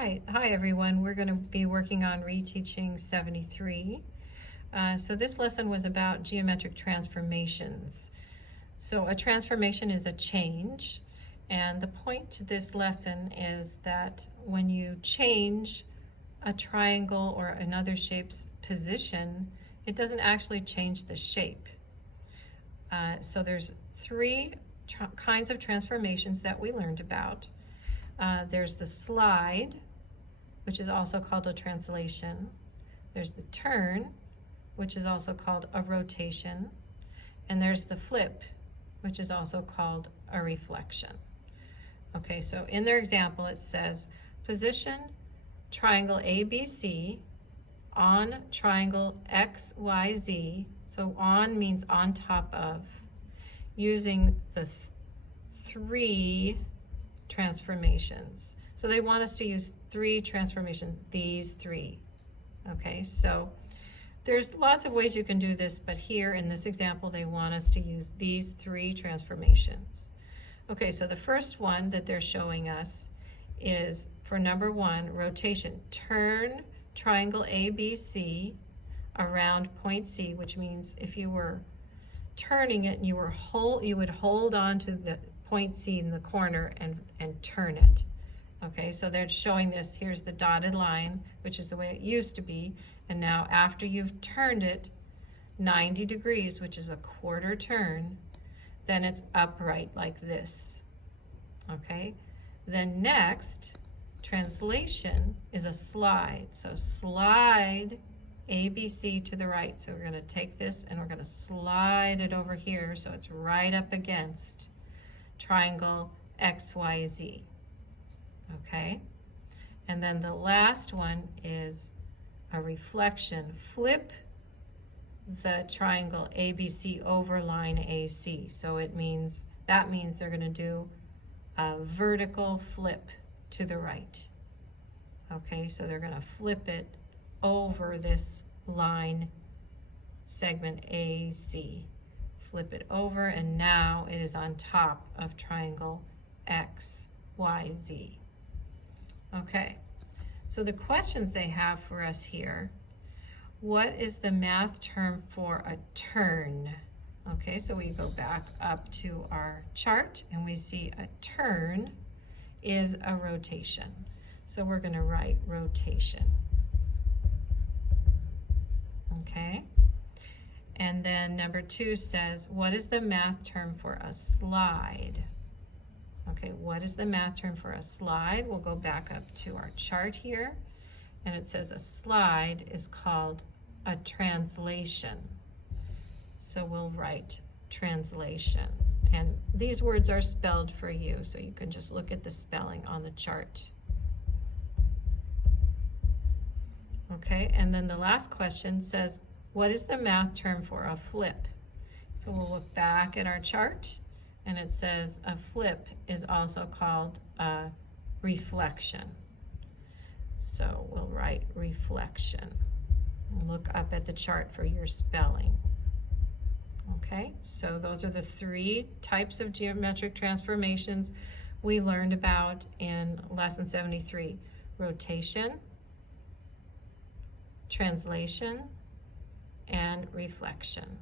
right, hi everyone. We're going to be working on reteaching 73. So this lesson was about geometric transformations. So a transformation is a change, and the point to this lesson is that when you change a triangle or another shape's position, it doesn't actually change the shape. So there's three kinds of transformations that we learned about. There's the slide, which is also called a translation. There's the turn, which is also called a rotation. And there's the flip, which is also called a reflection. Okay, so in their example, it says, position triangle ABC on triangle XYZ. So on means on top of, using the three transformations. So they want us to use three transformations, these three. Okay, so there's lots of ways you can do this, but here in this example, they want us to use these three transformations. Okay, so the first one that they're showing us is for number one, rotation. Turn triangle ABC around point C, which means if you were turning it, you would hold on to the point C in the corner and turn it. Okay, so they're showing this. Here's the dotted line, which is the way it used to be. And now after you've turned it 90 degrees, which is a quarter turn, then it's upright like this. Okay, then next, translation is a slide. So slide ABC to the right. So we're going to take this and we're going to slide it over here so it's right up against triangle XYZ. Okay, and then the last one is a reflection. Flip the triangle ABC over line AC. So that means they're going to do a vertical flip to the right. Okay, so they're going to flip it over this line segment AC. Flip it over, and now it is on top of triangle XYZ. Okay, so the questions they have for us here: what is the math term for a turn? Okay, so we go back up to our chart and we see a turn is a rotation. So we're going to write rotation. Okay, and then number two says, what is the math term for a slide? Okay, what is the math term for a slide? We'll go back up to our chart here, and it says a slide is called a translation. So we'll write translation. And these words are spelled for you, so you can just look at the spelling on the chart. Okay, and then the last question says, what is the math term for a flip? So we'll look back at our chart, and it says a flip is also called a reflection. So we'll write reflection. Look up at the chart for your spelling. Okay, so those are the three types of geometric transformations we learned about in lesson 73. Rotation, translation, and reflection.